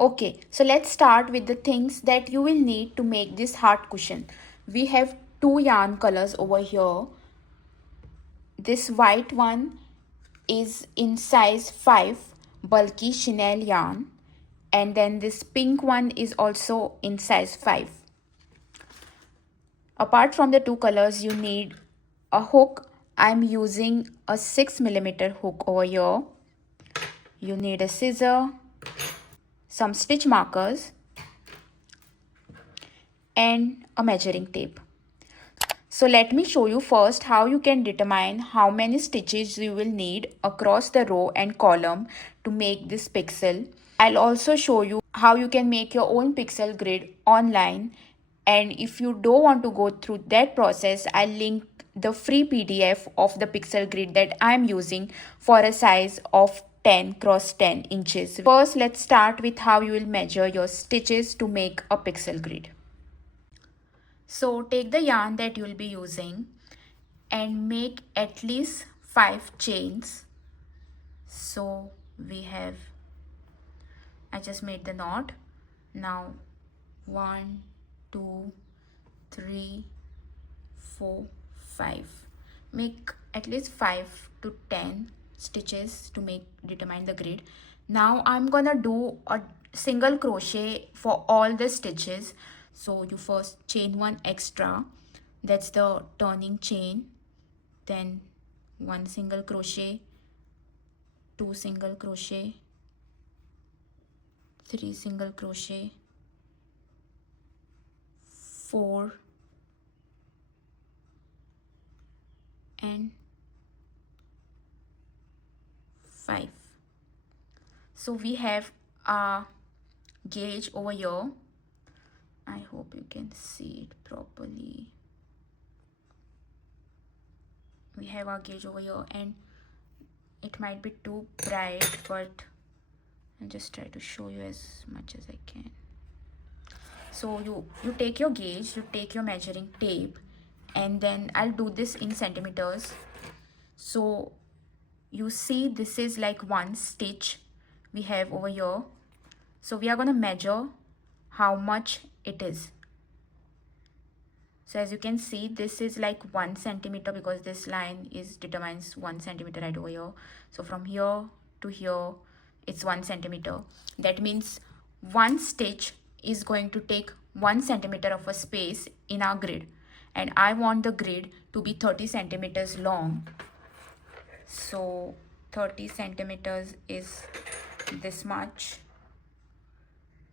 Okay, so let's start with the things that you will need to make this heart cushion. We have two yarn colors over here. This white one is in size 5 bulky chenille yarn, and then this pink one is also in size 5. Apart from the two colors, you need a hook. I'm using a 6mm hook over here. You need a scissor, some stitch markers, and a measuring tape. So let me show you first how you can determine how many stitches you will need across the row and column to make this pixel. I'll also show you how you can make your own pixel grid online, and if you don't want to go through that process, I'll link the free PDF of the pixel grid that I'm using for a size of 10 cross 10 inches. First, let's start with how you will measure your stitches to make a pixel grid. So take the yarn that you will be using and make at least 5 chains. So we have, I just made the knot. Now 1, 2, 3, 4, 5. Make at least 5 to 10 stitches to determine the grid. Now I'm gonna do a single crochet for all the stitches. So you first chain 1 extra, that's the turning chain, then 1 single crochet, 2 single crochet, 3 single crochet, 4, and 5. So we have a gauge over here. I hope you can see it properly. We have our gauge over here, and it might be too bright, but I'll just try to show you as much as I can. So you take your gauge, you take your measuring tape, and then I'll do this in centimeters. So you see this is like 1 stitch we have over here. So we are going to measure how much it is. So as you can see, this is like 1 centimeter because this line determines 1 centimeter right over here. So from here to here, it's 1 centimeter. That means 1 stitch is going to take 1 centimeter of a space in our grid. And I want the grid to be 30 centimeters long. So 30 centimeters is this much.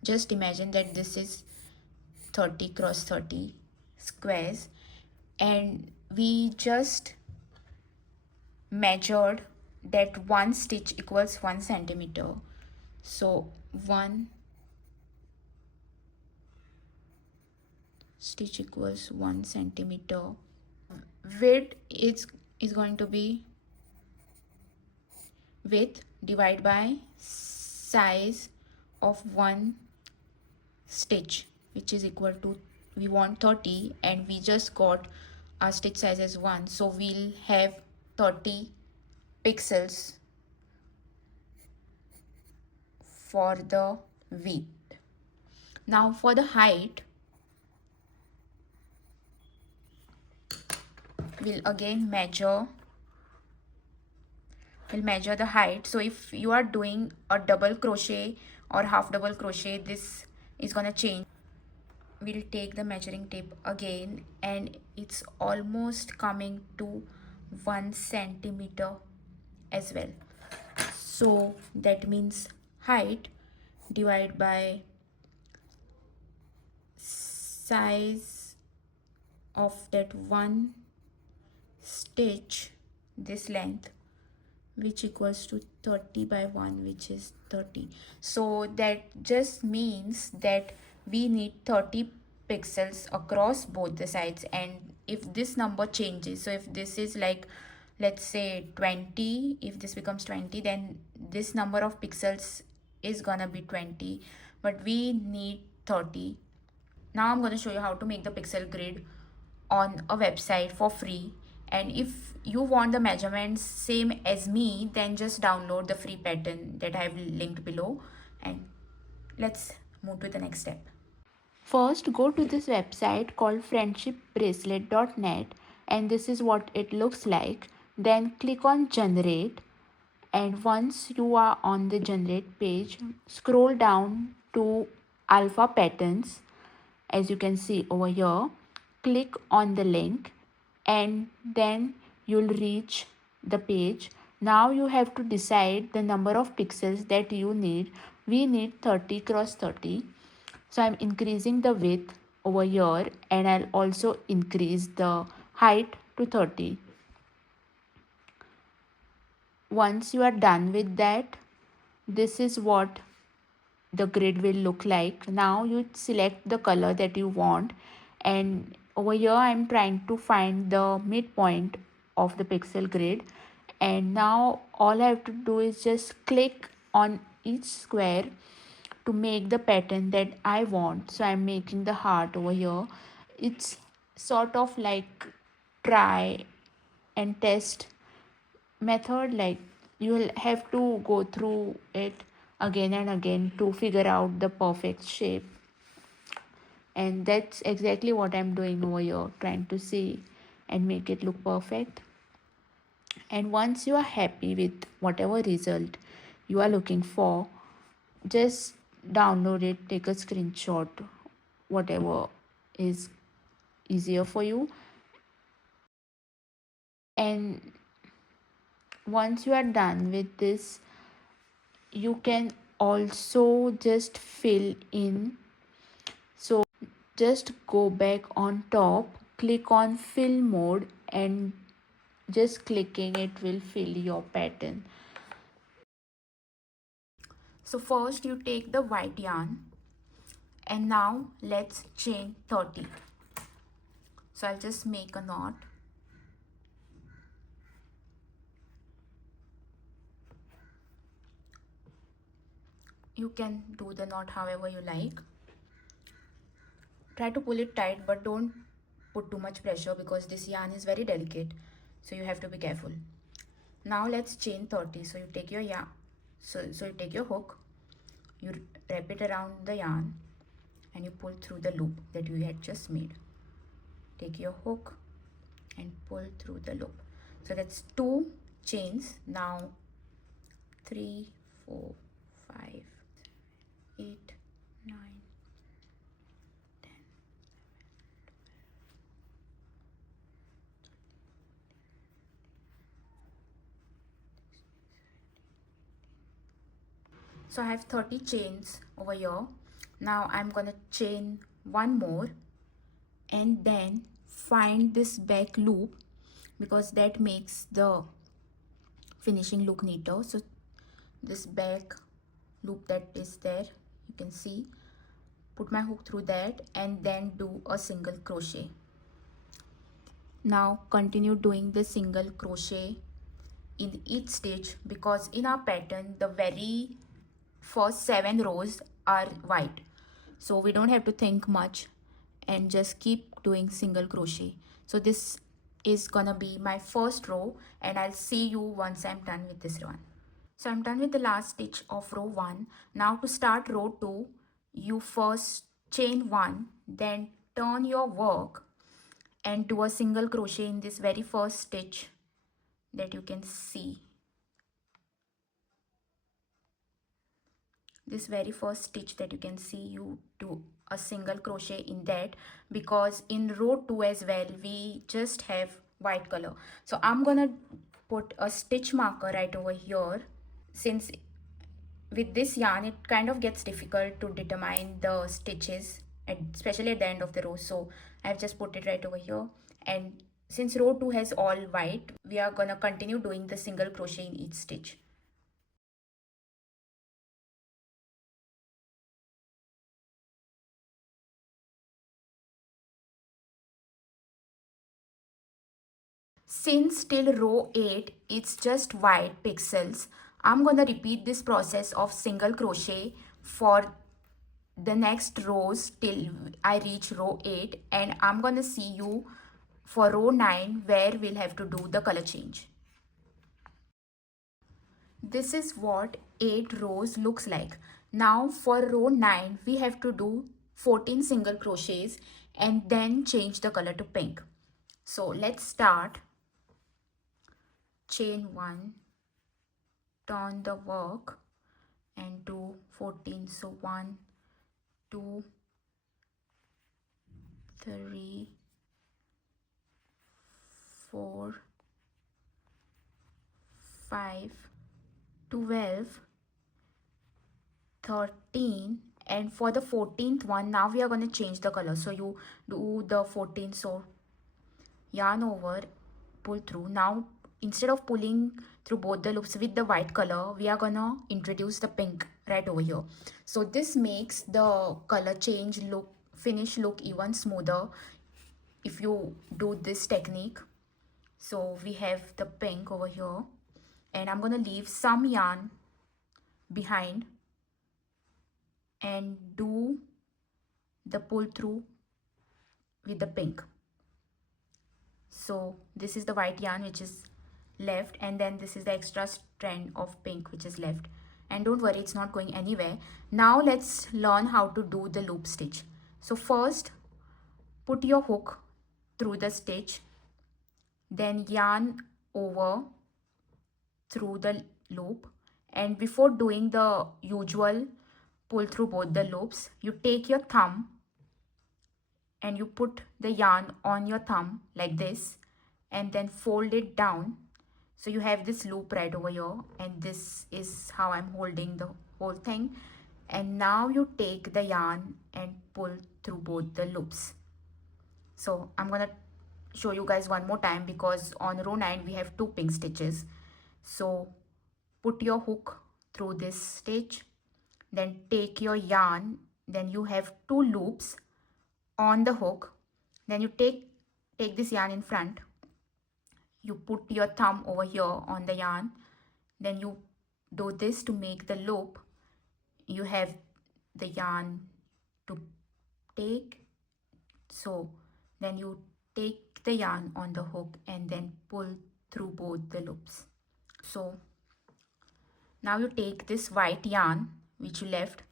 Just imagine that this is 30 cross 30 squares, and we just measured that 1 stitch equals 1 centimeter. So 1 stitch equals 1 centimeter. Width is going to be width divided by size of 1 stitch, which is equal to, we want 30 and we just got our stitch size as 1, so we'll have 30 pixels for the width. Now for the height, we'll again measure the height. So if you are doing a double crochet or half double crochet, this is gonna change. We'll take the measuring tape again, and it's almost coming to 1 centimeter as well. So that means height divided by size of that 1 stitch, this length, which equals to 30 by 1, which is 30. So that just means that we need 30 pixels across both the sides. And if this number changes, so if this is like, let's say 20, if this becomes 20, then this number of pixels is gonna be 20, but we need 30. Now I'm going to show you how to make the pixel grid on a website for free. And if you want the measurements same as me, then just download the free pattern that I have linked below and Let's move to the next step. First, go to this website called friendshipbracelet.net, and this is what it looks like. Then click on generate, and once you are on the generate page, scroll down to alpha patterns. As you can see over here, click on the link and then you'll reach the page. Now you have to decide the number of pixels that you need. We need 30 cross 30, so I'm increasing the width over here, and I'll also increase the height to 30. Once you are done with that, this is what the grid will look like. Now you select the color that you want, and over here I'm trying to find the midpoint of the pixel grid, and now all I have to do is just click on each square to make the pattern that I want. So I'm making the heart over here. It's sort of like try and test method, like you will have to go through it again and again to figure out the perfect shape, and that's exactly what I'm doing over here, trying to see and make it look perfect. And once you are happy with whatever result you are looking for, just download it, take a screenshot, whatever is easier for you. And once you are done with this, you can also just fill in. So just go back on top, click on fill mode, and just clicking it will fill your pattern. So first you take the white yarn, and now let's chain 30. So I'll just make a knot. You can do the knot however you like. Try to pull it tight, but don't put too much pressure because this yarn is very delicate, so you have to be careful. Now let's chain 30. So you take your yarn, so you take your hook, you wrap it around the yarn, and you pull through the loop that you had just made. Take your hook and pull through the loop. So that's 2 chains. Now 3, 4, 5, 8, 9, 10. So I have 30 chains over here. Now I'm gonna chain one more and then find this back loop, because that makes the finishing look neater. So this back loop that is there, you can see, put my hook through that and then do a single crochet. Now continue doing the single crochet in each stitch, because in our pattern the very first 7 rows are white, so we don't have to think much and just keep doing single crochet. So this is gonna be my first row, and I'll see you once I'm done with this one. So I'm done with the last stitch of row 1. Now to start row 2, you first chain 1, then turn your work and do a single crochet in this very first stitch that you can see. This very first stitch that you can see, you do a single crochet in that, because in row 2 as well we just have white color. So I'm gonna put a stitch marker right over here, since with this yarn it kind of gets difficult to determine the stitches especially at the end of the row. So I've just put it right over here, and since row 2 has all white, we are gonna continue doing the single crochet in each stitch. Since till row 8 it's just white pixels, I'm gonna repeat this process of single crochet for the next rows till I reach row 8, and I'm gonna see you for row 9 where we'll have to do the color change. This is what 8 rows looks like. Now for row 9 we have to do 14 single crochets and then change the color to pink. So let's start. Chain 1, turn the work and do 14. So 1, 2, 3, 4, 5, 12, 13, and for the 14th one now we are going to change the color. So you do the 14, so yarn over, pull through. Now instead of pulling through both the loops with the white color, we are gonna introduce the pink right over here. So this makes the color change finish look even smoother if you do this technique. So we have the pink over here, and I'm gonna leave some yarn behind and do the pull through with the pink. So this is the white yarn which is left, and then this is the extra strand of pink which is left, and don't worry, it's not going anywhere. Now let's learn how to do the loop stitch. So first put your hook through the stitch, then yarn over through the loop, and before doing the usual pull through both the loops, you take your thumb and you put the yarn on your thumb like this and then fold it down. So you have this loop right over here, and this is how I'm holding the whole thing. And now you take the yarn and pull through both the loops. So I'm gonna show you guys one more time because on row 9 we have 2 pink stitches. So put your hook through this stitch, then take your yarn, then you have 2 loops on the hook, then you take this yarn in front, you put your thumb over here on the yarn, then you do this to make the loop. You have the yarn to take, so then you take the yarn on the hook and then pull through both the loops. So now you take this white yarn which you left,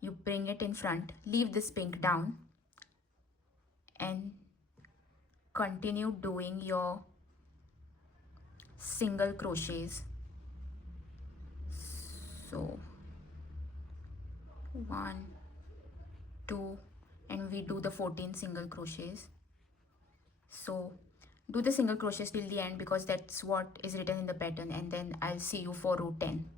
you bring it in front, leave this pink down and continue doing your single crochets. So 1, 2, and we do the 14 single crochets. So do the single crochets till the end because that's what is written in the pattern, and then I'll see you for row 10.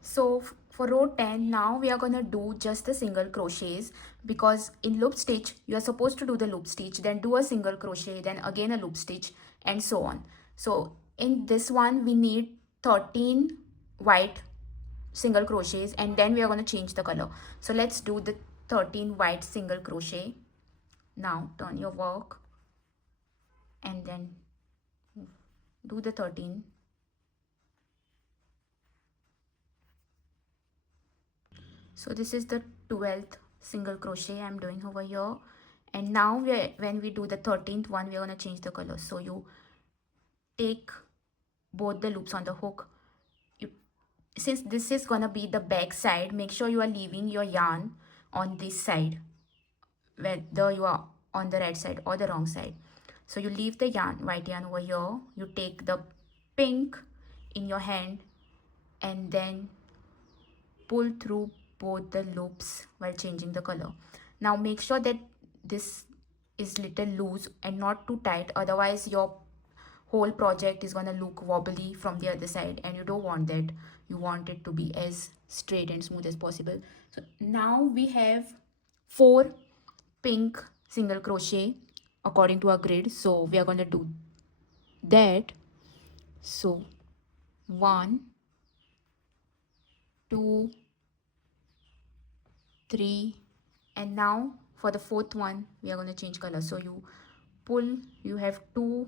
So for row 10 now we are gonna do just the single crochets, because in loop stitch you are supposed to do the loop stitch, then do a single crochet, then again a loop stitch, and so on. So in this one we need 13 white single crochets, and then we are going to change the color. So let's do the 13 white single crochet. Now turn your work and then do the 13. So this is the 12th single crochet I'm doing over here, and now when we do the 13th one, we are going to change the color. So you take both the loops on the hook. Since this is going to be the back side, make sure you are leaving your yarn on this side, whether you are on the right side or the wrong side. So you leave the yarn, white yarn over here, you take the pink in your hand and then pull through both the loops while changing the color. Now make sure that this is little loose and not too tight, otherwise your whole project is gonna look wobbly from the other side, and you don't want that. You want it to be as straight and smooth as possible. So now we have 4 pink single crochet according to our grid, so we are going to do that. So 1, 2, 3, and now for the 4th one we are going to change color. So you pull, you have 2,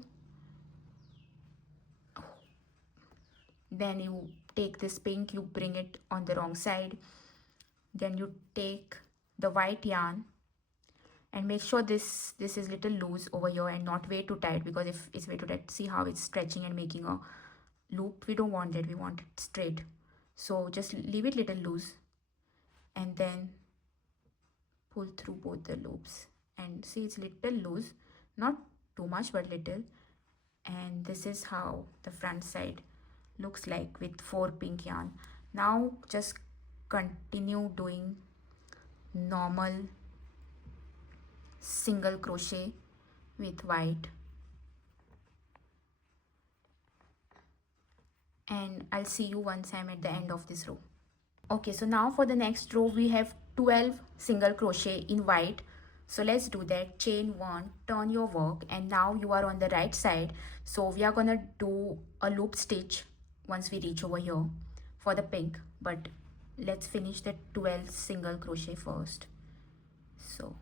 then you take this pink, you bring it on the wrong side, then you take the white yarn and make sure this is little loose over here and not way too tight, because if it's way too tight, see how it's stretching and making a loop. We don't want that, we want it straight. So just leave it little loose and then pull through both the loops, and see it's little loose, not too much but little. And this is how the front side looks like with 4 pink yarn. Now just continue doing normal single crochet with white, and I'll see you once I'm at the end of this row. Okay, so now for the next row we have 12 single crochet in white. So let's do that. Chain 1, turn your work, and now you are on the right side. So we are gonna do a loop stitch once we reach over here for the pink, but let's finish the 12 single crochet first. So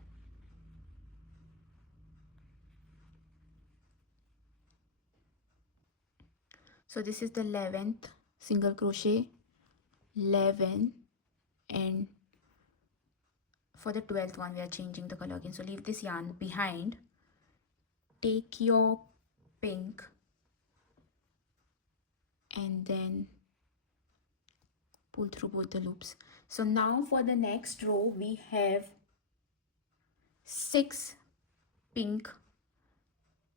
this is the 11th single crochet, 11, and for the 12th one we are changing the color again. So leave this yarn behind, take your pink, and then pull through both the loops. So now for the next row we have 6 pink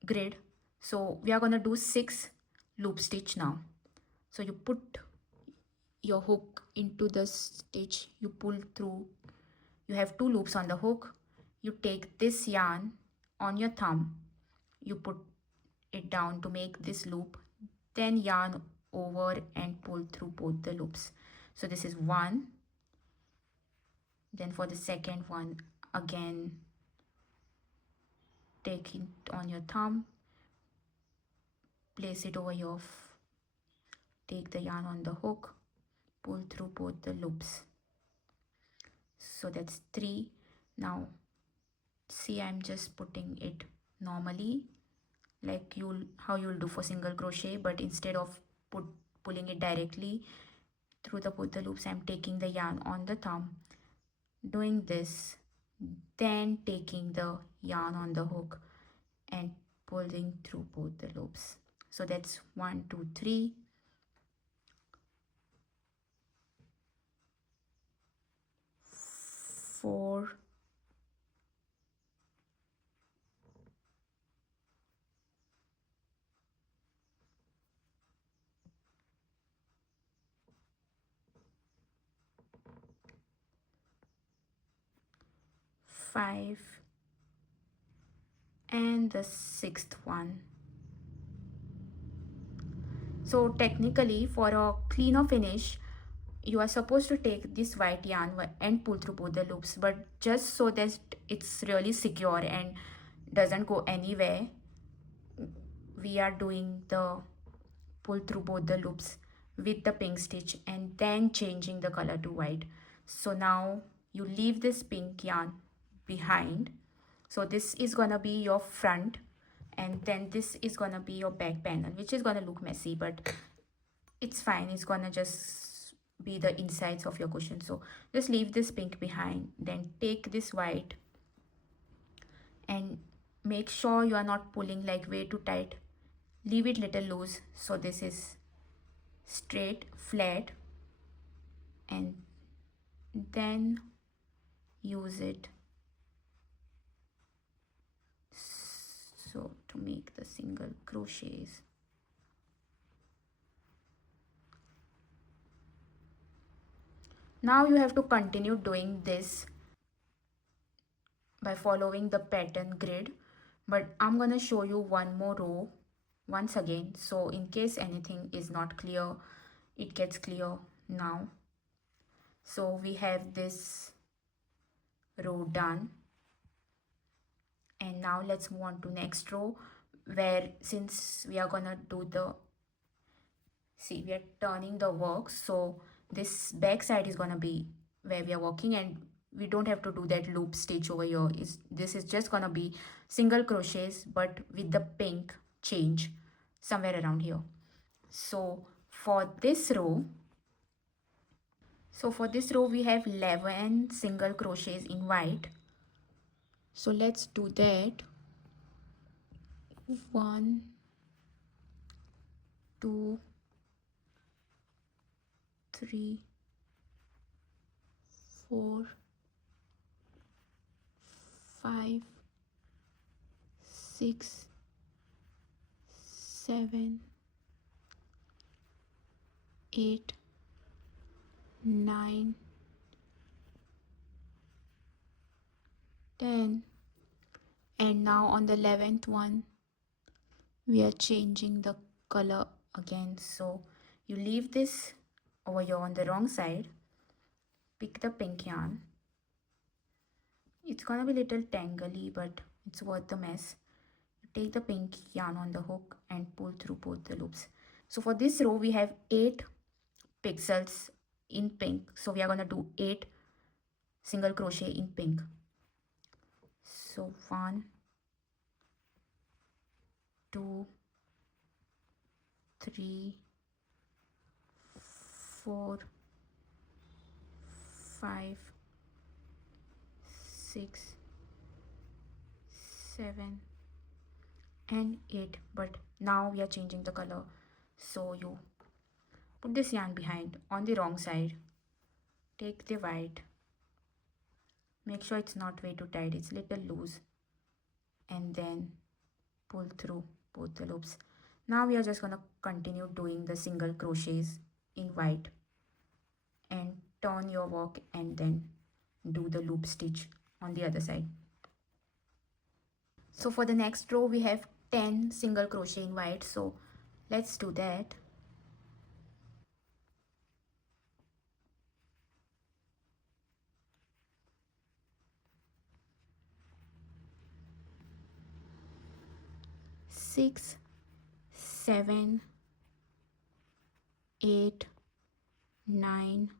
grid. So we are gonna do 6 loop stitch now. So you put your hook into the stitch, you pull through, you have 2 loops on the hook, you take this yarn on your thumb, you put it down to make this loop, then yarn over and pull through both the loops. So this is 1, then for the second one again take it on your thumb, place it over your, take the yarn on the hook, pull through both the loops. So that's 3. Now see, I'm just putting it normally like how you'll do for single crochet, but instead of pulling it directly through both the loops, I'm taking the yarn on the thumb, doing this, then taking the yarn on the hook and pulling through both the loops. So that's 1, 2, 3, 4, 5, and the 6th one. So technically for a cleaner finish you are supposed to take this white yarn and pull through both the loops, but just so that it's really secure and doesn't go anywhere, we are doing the pull through both the loops with the pink stitch and then changing the color to white. So now you leave this pink yarn behind. So this is gonna be your front, and then this is gonna be your back panel, which is gonna look messy, but it's fine. It's gonna just be the insides of your cushion. So just leave this pink behind, then take this white and make sure you are not pulling like way too tight. Leave it little loose so this is straight, flat, and then use it so to make the single crochets. Now you have to continue doing this by following the pattern grid, but I'm gonna show you one more row once again, so in case anything is not clear, it gets clear now. So we have this row done, and now let's move on to next row, where since we are gonna do the, see, we are turning the work, so this back side is gonna be where we are working, and we don't have to do that loop stitch over here. This is just gonna be single crochets but with the pink change somewhere around here. So for this row we have 11 single crochets in white. So let's do that. 1, 2, 3, 4, 5, 6, 7, 8, 9, 10, and now on the 11th one we are changing the color again. So you leave this over here on the wrong side, pick the pink yarn. It's gonna be a little tangly, but it's worth the mess. You take the pink yarn on the hook and pull through both the loops. So for this row we have 8 pixels in pink, so we are gonna do 8 single crochet in pink. So 1, 2, 3, 4, 5, 6, 7 and 8. But now we are changing the color, so you put this yarn behind on the wrong side, take the white, make sure it's not way too tight, it's little loose, and then pull through both the loops. Now we are just gonna continue doing the single crochets in white and turn your work and then do the loop stitch on the other side. So for the next row we have 10 single crochet in white, so let's do that. Six, 7, 8, 9,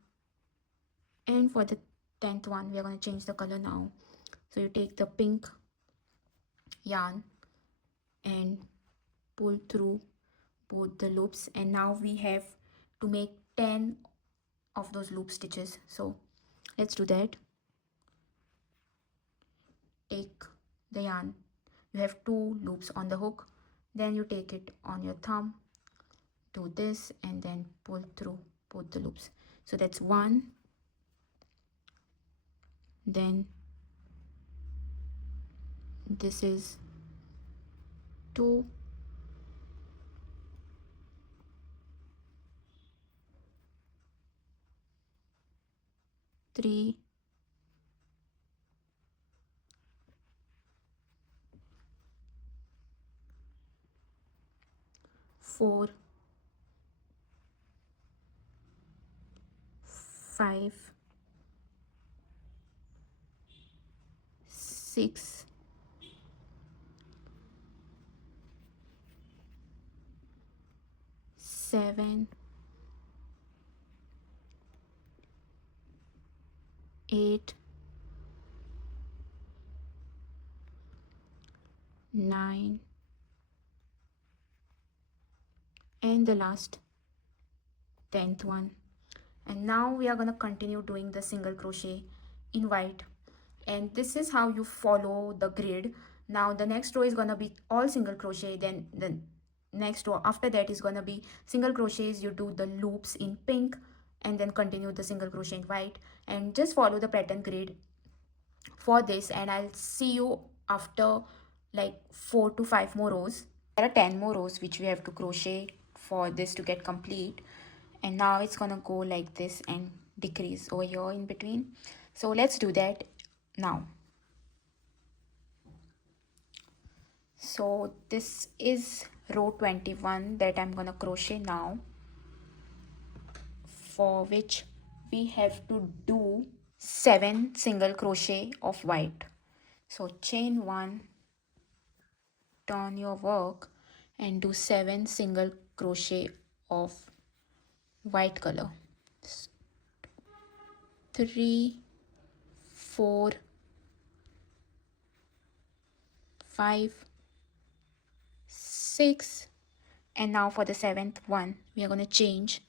and for the 10th one we are going to change the color now. So you take the pink yarn and pull through both the loops, and now we have to make 10 of those loop stitches. So let's do that. Take the yarn, you have 2 loops on the hook, then you take it on your thumb, do this, and then pull through both the loops. So that's 1, then this is 2, 3, 4, 5, 6, 7, 8, 9, and the last 10th one. And now we are going to continue doing the single crochet in white, and this is how you follow the grid. Now the next row is going to be all single crochet, then the next row after that is going to be single crochets. You do the loops in pink and then continue the single crochet in white, and just follow the pattern grid for this, and I'll see you after like 4 to 5 more rows. There are 10 more rows which we have to crochet for this to get complete, and now it's gonna go like this and decrease over here in between. So let's do that now. So this is row 21 that I'm gonna crochet now, for which we have to do 7 single crochet of white. So chain 1, turn your work and do 7 single crochet of white color. 3, 4, 5, 6, and now for the 7th one we are going to change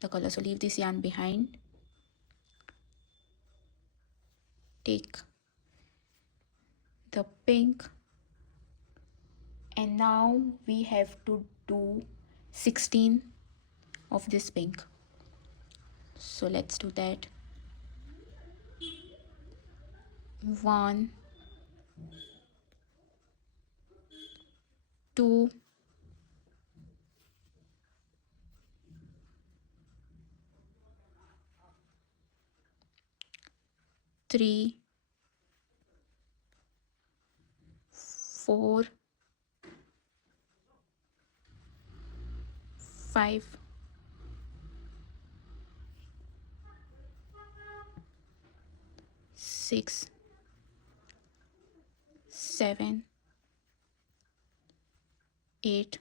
the color. So leave this yarn behind, take the pink, and now we have to do 16 of this pink. So let's do that. 1, 2, 3, 4, 5, 6, 7, 8,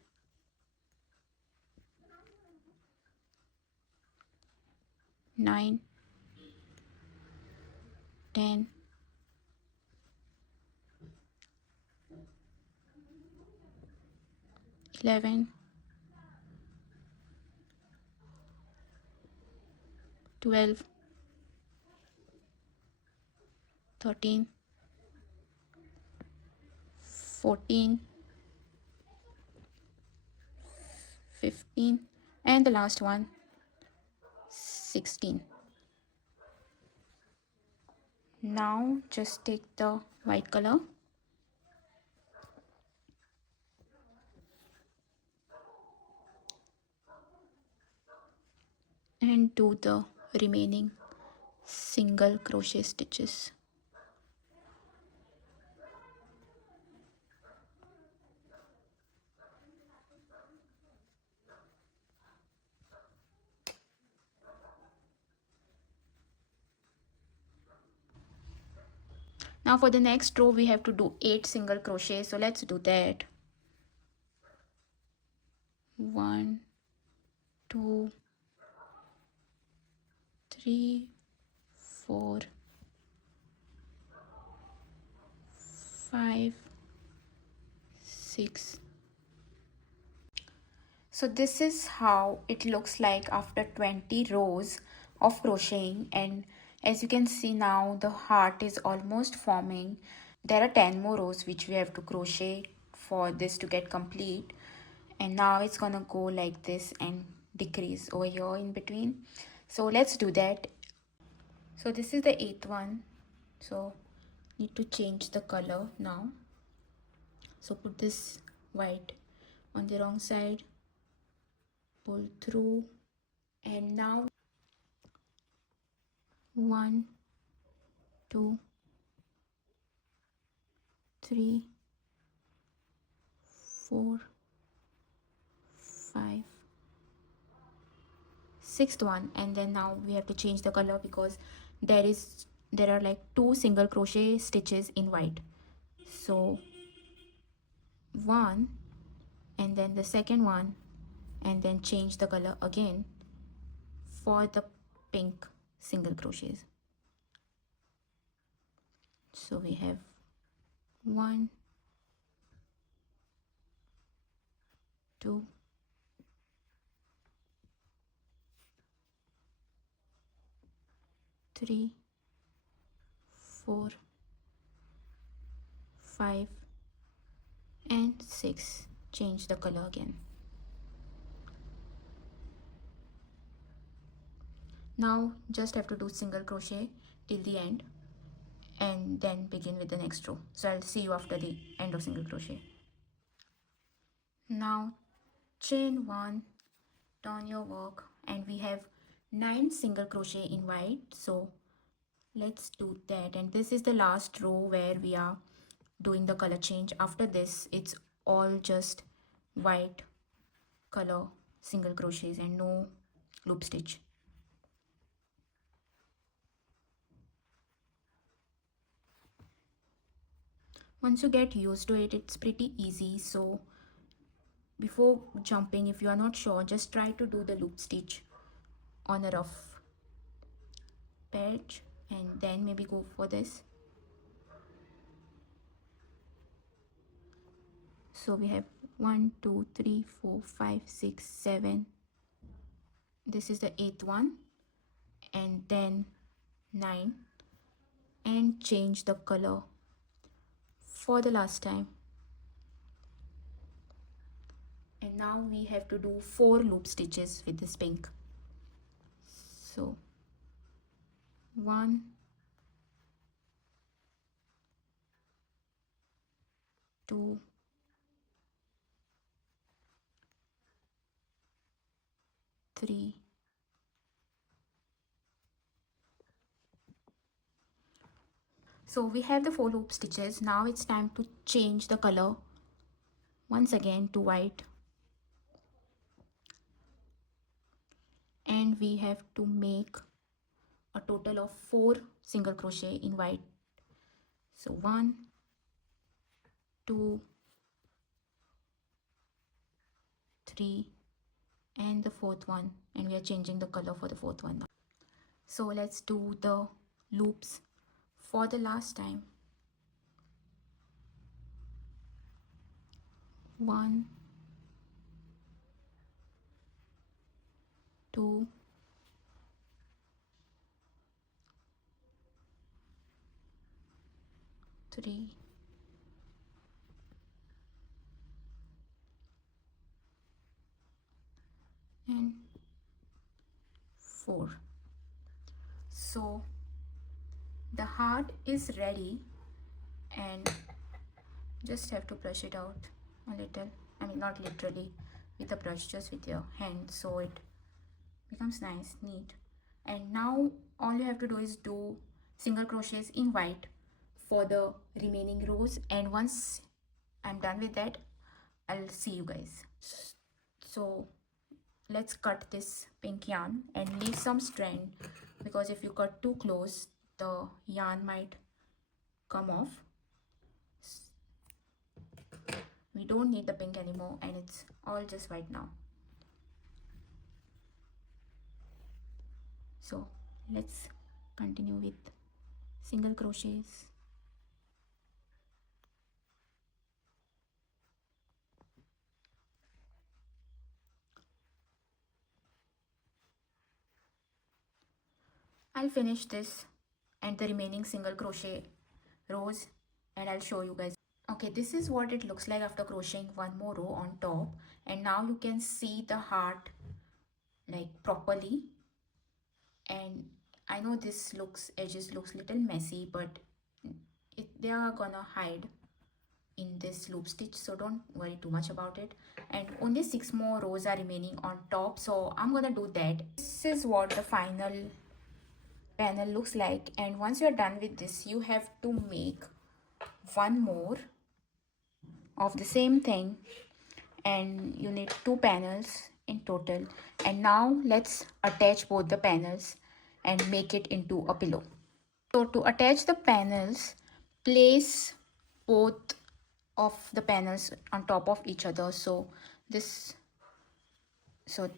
9, 10, 11, 12, 13, 14, 15, and the last one, 16. Now just take the white color and do the remaining single crochet stitches. Now for the next row we have to do 8 single crochet, so let's do that. 1, 2, 3, 4, 5, 6. So this is how it looks like after 20 rows of crocheting, and as you can see now the heart is almost forming. There are 10 more rows which we have to crochet for this to get complete, and now it's gonna go like this and decrease over here in between. So let's do that. So this is the 8th one, so need to change the color now. So put this white on the wrong side, pull through, and now 1, 2, 3, 4, 5, 6th one, and then now we have to change the color because there are like 2 single crochet stitches in white. So 1, and then the second one, and then change the color again for the pink single crochets. So we have 1, 2, 3, 4, 5, and 6. Change the color again. Now just have to do single crochet till the end and then begin with the next row. So I'll see you after the end of single crochet. Now chain 1, turn your work, and we have 9 single crochet in white. So let's do that, and this is the last row where we are doing the color change. After this it's all just white color single crochets and no loop stitch. Once you get used to it, it's pretty easy. So before jumping, if you are not sure, just try to do the loop stitch on a rough patch and then maybe go for this. So we have 1, 2, 3, 4, 5, 6, 7. This is the 8th one, and then 9, and change the color for the last time. And now we have to do 4 loop stitches with this pink. So 1, 2, 3. So we have the 4 loop stitches. Now it's time to change the color once again to white, and we have to make a total of 4 single crochet in white. So 1, 2, 3, and the fourth one, and we are changing the color for the fourth one now. So let's do the loops for the last time. 1, 2, 3, and 4. So the heart is ready, and just have to brush it out a little. I mean, not literally with a brush, just with your hand, so it becomes nice, neat. And now all you have to do is do single crochets in white for the remaining rows, and once I'm done with that, I'll see you guys. So let's cut this pink yarn and leave some strand, because if you cut too close, the yarn might come off. We don't need the pink anymore, and it's all just white now. So let's continue with single crochets. I'll finish this and the remaining single crochet rows, and I'll show you guys. Okay, this is what it looks like after crocheting one more row on top, and now you can see the heart like properly. And I know this edges looks little messy, but they are gonna hide in this loop stitch, so don't worry too much about it. And only 6 more rows are remaining on top, so I'm gonna do that. This is what the final panel looks like, and once you're done with this, you have to make one more of the same thing, and you need 2 panels in total. And now let's attach both the panels and make it into a pillow. So to attach the panels, place both of the panels on top of each other. This so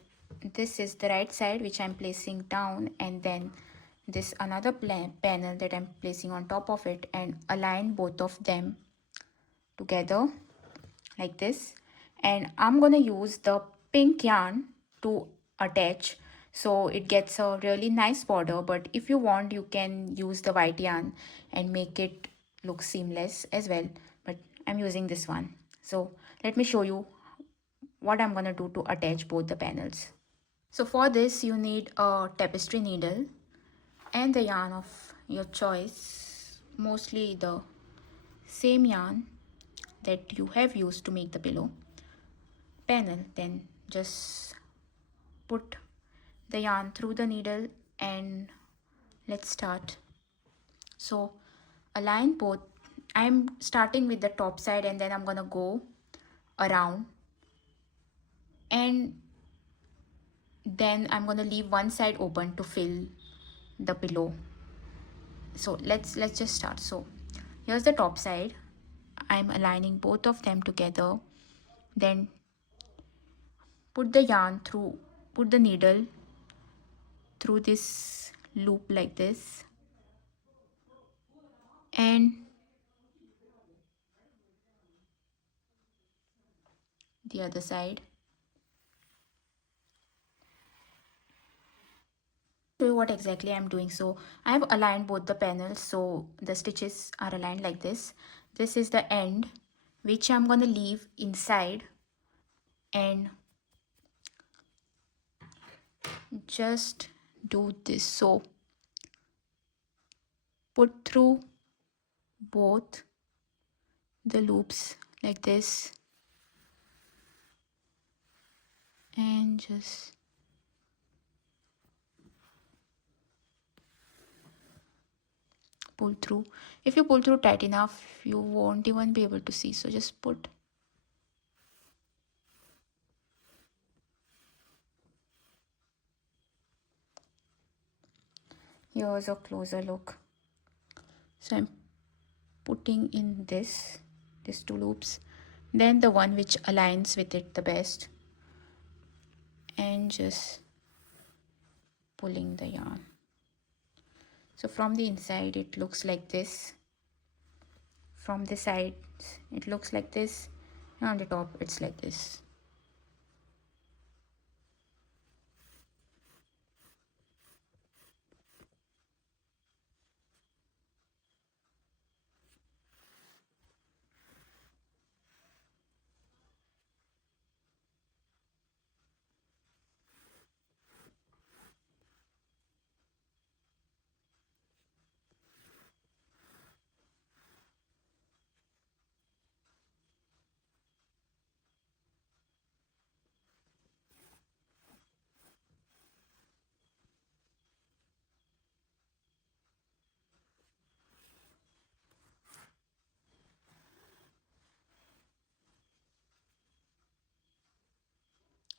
this is the right side, which I'm placing down, and then this another panel that I'm placing on top of it, and align both of them together like this. And I'm gonna use the pink yarn to attach, so it gets a really nice border. But if you want, you can use the white yarn and make it look seamless as well, but I'm using this one. So let me show you what I'm gonna do to attach both the panels. So for this, you need a tapestry needle and the yarn of your choice, mostly the same yarn that you have used to make the pillow panel. Then just put the yarn through the needle, and let's start. So align both. I'm starting with the top side, and then I'm gonna go around, and then I'm gonna leave one side open to fill the pillow. So let's just start. So here's the top side. I'm aligning both of them together, then put the needle through this loop like this, and the other side. Show you what exactly I'm doing. So I have aligned both the panels, so the stitches are aligned like this. This is the end, which I'm going to leave inside, and just do this. So put through both the loops like this and just pull through. If you pull through tight enough, you won't even be able to see, so just put. Here's a closer look. So I'm putting in these two loops, then the one which aligns with it the best, and just pulling the yarn. So from the inside it looks like this, from the side it looks like this, and on the top it's like this.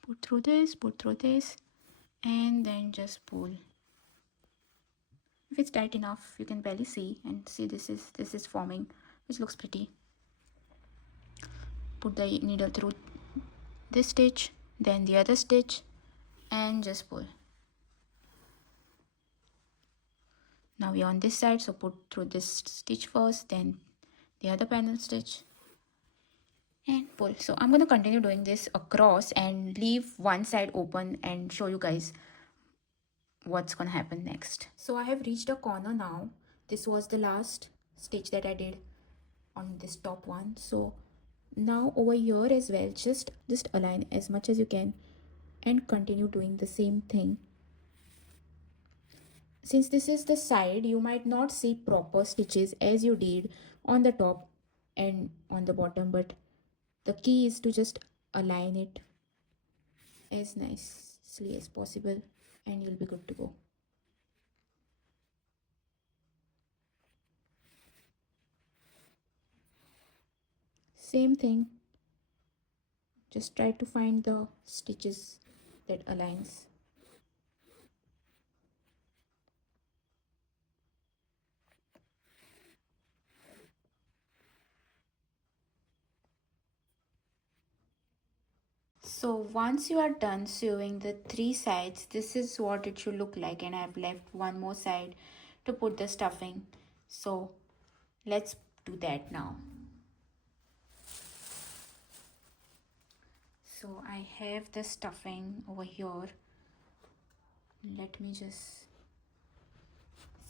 Put through this, and then just pull. If it's tight enough, you can barely see, and see this is forming, which looks pretty. Put the needle through this stitch, then the other stitch, and just pull. Now we're on this side, so put through this stitch first, then the other panel stitch, and pull. So I'm going to continue doing this across and leave one side open and show you guys what's going to happen next. So I have reached a corner now. This was the last stitch that I did on this top one. So now over here as well, just align as much as you can and continue doing the same thing. Since this is the side, you might not see proper stitches as you did on the top and on the bottom, but the key is to just align it as nicely as possible and you'll be good to go. Same thing, just try to find the stitches that aligns. So once you are done sewing the three sides, this is what it should look like, and I've left one more side to put the stuffing. So let's do that now. So I have the stuffing over here. Let me just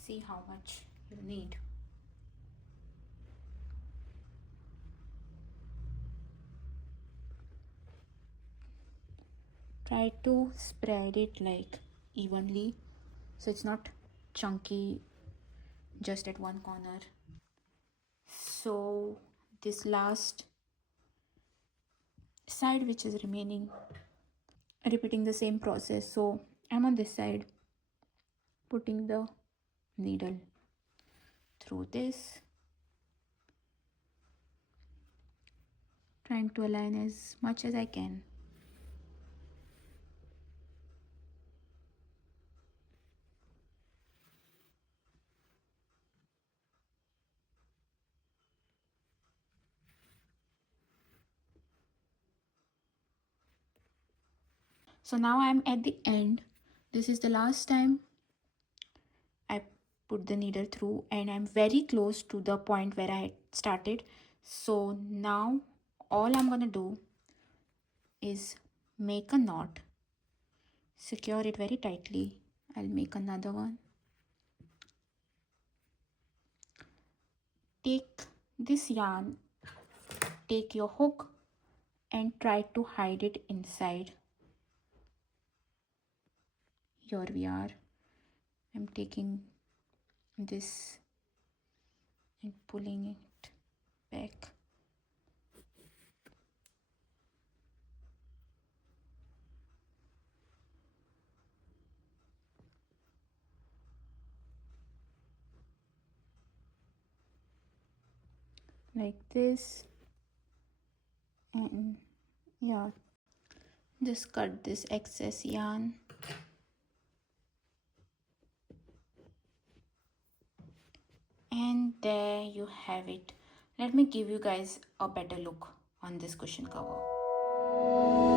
see how much you need. Try to spread it like evenly so it's not chunky just at one corner. So this last side which is remaining, repeating the same process. So I'm on this side, putting the needle through this, trying to align as much as I can. So now I'm at the end. This is the last time I put the needle through, and I'm very close to the point where I started. So now all I'm gonna do is make a knot, secure it very tightly. I'll make another one. Take this yarn, take your hook and try to hide it inside. Here we are. I'm taking this and pulling it back. Like this, and yeah, just cut this excess yarn. And there you have it. Let me give you guys a better look on this cushion cover.